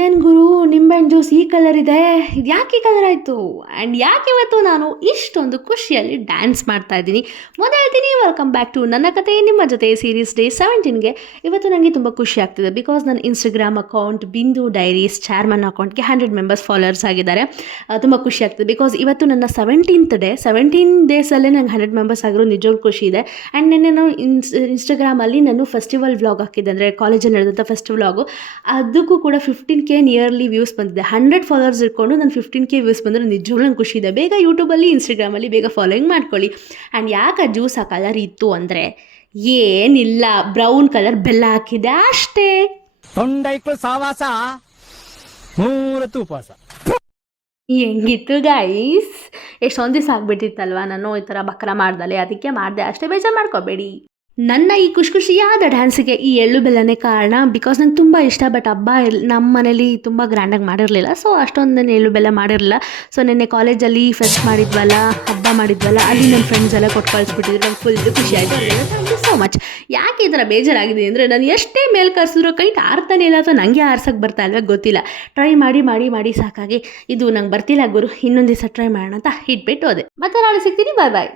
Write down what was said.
ಇದೇನು ಗುರು ನಿಂಬೆಹಣ್ಣು ಜ್ಯೂಸ್ ಈ ಕಲರ್ ಇದೆ, ಇದು ಯಾಕೆ ಈ ಕಲರ್ ಆಯಿತು? ಆ್ಯಂಡ್ ಯಾಕೆ ಇವತ್ತು ನಾನು ಇಷ್ಟೊಂದು ಖುಷಿಯಲ್ಲಿ ಡ್ಯಾನ್ಸ್ ಮಾಡ್ತಾ ಇದ್ದೀನಿ? ಮೊದಲು ಹೇಳ್ತೀನಿ, ವೆಲ್ಕಮ್ ಬ್ಯಾಕ್ ಟು ನನ್ನ ಕತೆ ನಿಮ್ಮ ಜೊತೆ ಸೀರೀಸ್ ಡೇ 17ಗೆ. ಇವತ್ತು ನನಗೆ ತುಂಬ ಖುಷಿ ಆಗ್ತಿದೆ ಬಿಕಾಸ್ ನನ್ನ ಇನ್ಸ್ಟಾಗ್ರಾಮ್ ಅಕೌಂಟ್ ಬಿಂದು ಡೈರೀಸ್ ಚಾರ್ಮನ್ ಅಕೌಂಟ್ಗೆ 100 ಮೆಂಬರ್ಸ್ ಫಾಲೋವರ್ಸ್ ಆಗಿದ್ದಾರೆ. ತುಂಬ ಖುಷಿ ಆಗ್ತಿದೆ ಬಿಕಾಸ್ ಇವತ್ತು ನನ್ನ 17th ಡೇ. 17 ಡೇಸಲ್ಲೇ ನಂಗೆ 100 ಮೆಂಬರ್ಸ್ ಆಗಿರೋ ನಿಜವಾಗ್ಲೂ ಖುಷಿ ಇದೆ. ಆ್ಯಂಡ್ ನಿನ್ನೆ ನಾನು ಇನ್ಸ್ಟಾಗ್ರಾಮಲ್ಲಿ ನಾನು ಫೆಸ್ಟಿವಲ್ ವ್ಲಾಗ್ ಹಾಕಿದ್ದೆ, ಅಂದರೆ ಕಾಲೇಜಲ್ಲಿ ನಡೆದಂಥ ಫೆಸ್ಟ್ ವ್ಲಾಗು. ಅದಕ್ಕೂ ಕೂಡ 15K ನಿಯರ್ಲಿ ವ್ಯೂಸ್ ಬಂದಿದೆ. 100 ಫಾಲೋವರ್ಸ್ ಇಟ್ಕೊಂಡು ನಾನು 15K ವ್ಯೂಸ್ ಬಂದರೆ ನಿಜವಾಗ್ಲೂ ನಂಗೆ ಖುಷಿ ಇದೆ. ಬೇಗ ಯೂಟ್ಯೂಬಲ್ಲಿ ಇನ್ಸ್ಟಾಗ್ರಾಮಲ್ಲಿ ಬೇಗ ಫಾಲೋಯಿಂಗ್ ಮಾಡ್ಕೊಳ್ಳಿ. ಆ್ಯಂಡ್ ಯಾಕೆ ಜ್ಯೂಸ್ ಆ ಕಲರ್ ಇತ್ತು ಅಂದರೆ ಏನಿಲ್ಲ, ಬ್ರೌನ್ ಕಲರ್ ಬೆಲ್ಲ ಹಾಕಿದೆ ಅಷ್ಟೇ. ತೊಂಡೈಕ್ಳು ಸಾವಾಸ ಮೂರತ್ತು ಉಪವಾಸ. ಹೆಂಗಿತ್ತು ಗೈಸ್? ಎಷ್ಟೊಂದು ದಿವಸ ಆಗ್ಬಿಟ್ಟಿತ್ತಲ್ವ ನಾನು ಈ ಥರ ಬಕ್ರ ಮಾಡ್ದಲೆ, ಅದಕ್ಕೆ ಮಾಡಿದೆ ಅಷ್ಟೇ, ಬೇಜಾರು ಮಾಡ್ಕೋಬೇಡಿ. ನನ್ನ ಈ ಖುಷಿಯಾದ ಡ್ಯಾನ್ಸಿಗೆ ಈ ಎಳ್ಳು ಬೆಲ್ಲನೇ ಕಾರಣ. ಬಿಕಾಸ್ ನಂಗೆ ತುಂಬ ಇಷ್ಟ, ಬಟ್ ಹಬ್ಬ ನಮ್ಮ ಮನೇಲಿ ತುಂಬ ಗ್ರ್ಯಾಂಡಾಗಿ ಮಾಡಿರಲಿಲ್ಲ, ಸೊ ಅಷ್ಟೊಂದು ನಾನು ಎಳ್ಳು ಬೆಲ್ಲ ಮಾಡಿರಲಿಲ್ಲ. ಸೊ ನಿನ್ನೆ ಕಾಲೇಜಲ್ಲಿ ಫೆಸ್ಟ್ ಮಾಡಿದ್ವಲ್ಲ, ಹಬ್ಬ ಮಾಡಿದ್ವಲ್ಲ, ಅಲ್ಲಿ ನನ್ನ ಫ್ರೆಂಡ್ಸ್ ಎಲ್ಲ ಕೊಟ್ಟು ಕಳಿಸ್ಬಿಟ್ಟಿದ್ರು. ನಂಗೆ ಫುಲ್ ಖುಷಿ ಆಯಿತು. Thank you so much. ಯಾಕೆ ಈ ಥರ ಬೇಜಾರಾಗಿದೆ ಅಂದರೆ, ನಾನು ಎಷ್ಟೇ ಮೇಲೆ ಕರ್ಸಿದ್ರು ಕೈ ಆರ್ತಾನೆ ಇಲ್ಲ, ಅಥವಾ ನನಗೆ ಆರ್ಸೋಕ್ಕೆ ಬರ್ತಾ ಇಲ್ವೇ ಗೊತ್ತಿಲ್ಲ. ಟ್ರೈ ಮಾಡಿ ಮಾಡಿ ಮಾಡಿ ಸಾಕಾಗಿ ಇದು ನಂಗೆ ಬರ್ತಿಲ್ಲ ಗುರು, ಇನ್ನೊಂದು ದಿವಸ ಟ್ರೈ ಮಾಡೋಣ ಅಂತ ಇಟ್ಬಿಟ್ಟು ಹೋದೆ. ಮತ್ತೆ ನಾಳೆ ಸಿಗ್ತೀನಿ. ಬಾಯ್ ಬಾಯ್.